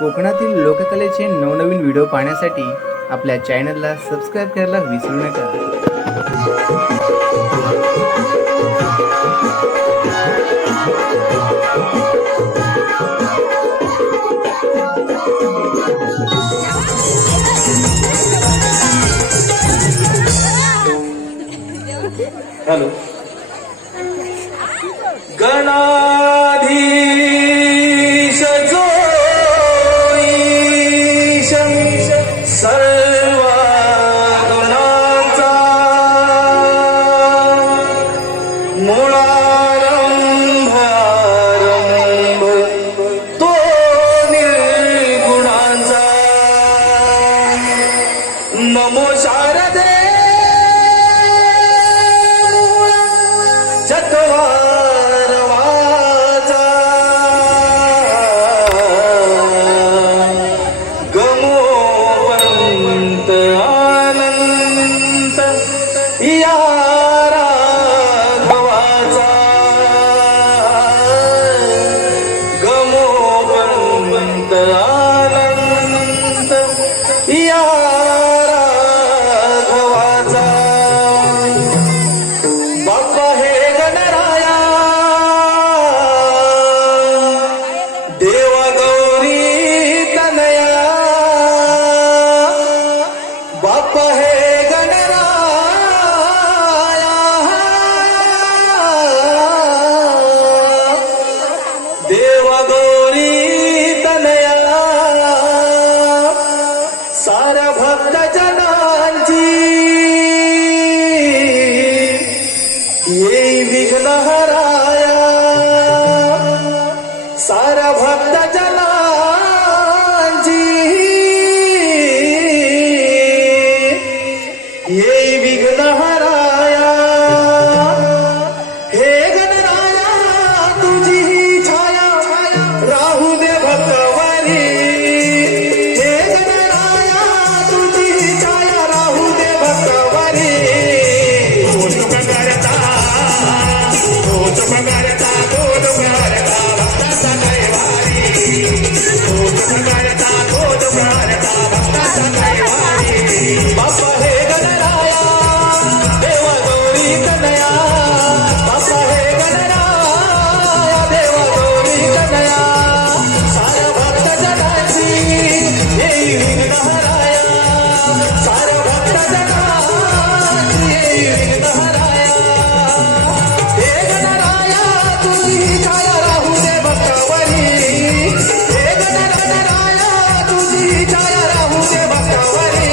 कोकणातील लोककलेचे नवनवीन व्हिडिओ पाहण्यासाठी आपल्या चॅनलला सबस्क्राईब करायला विसरू नका। हॅलो गणाधीश जो ईश सर्व गुणांचा मूळारंभ आरंभ तो निर्गुणांचा नमो शारदे चत्वार वाचा गमोवंत आनंत या राघवाचा गमोवंत आनंत या राघवाचा बाप्पा हे गणराया देवा गौरी तनया बाप्पा हे गणराया देवा गौरी तनया साऱ्या भक्त जनांची येई विघ्नहराया सारा भक्त जनांची येई विघ्नहराया हे गणराया तुझी ही छाया राहू दे भक्तवरी हे गणराया तुझी ही छाया राहू दे भक्तवरी बाप्पा हे गणराया देवा गौरी कन्हया बाप्पा हे गणराया देवा गौरी कन्हया साऱ्या भक्त जनाची येई विघ्नहराया साऱ्या भक्त जनाची येई विघ्नहराया हे गणराया तुझी छाया राहू दे भक्तवरी हे गणराया तुझी छाया राहू दे भक्तवरी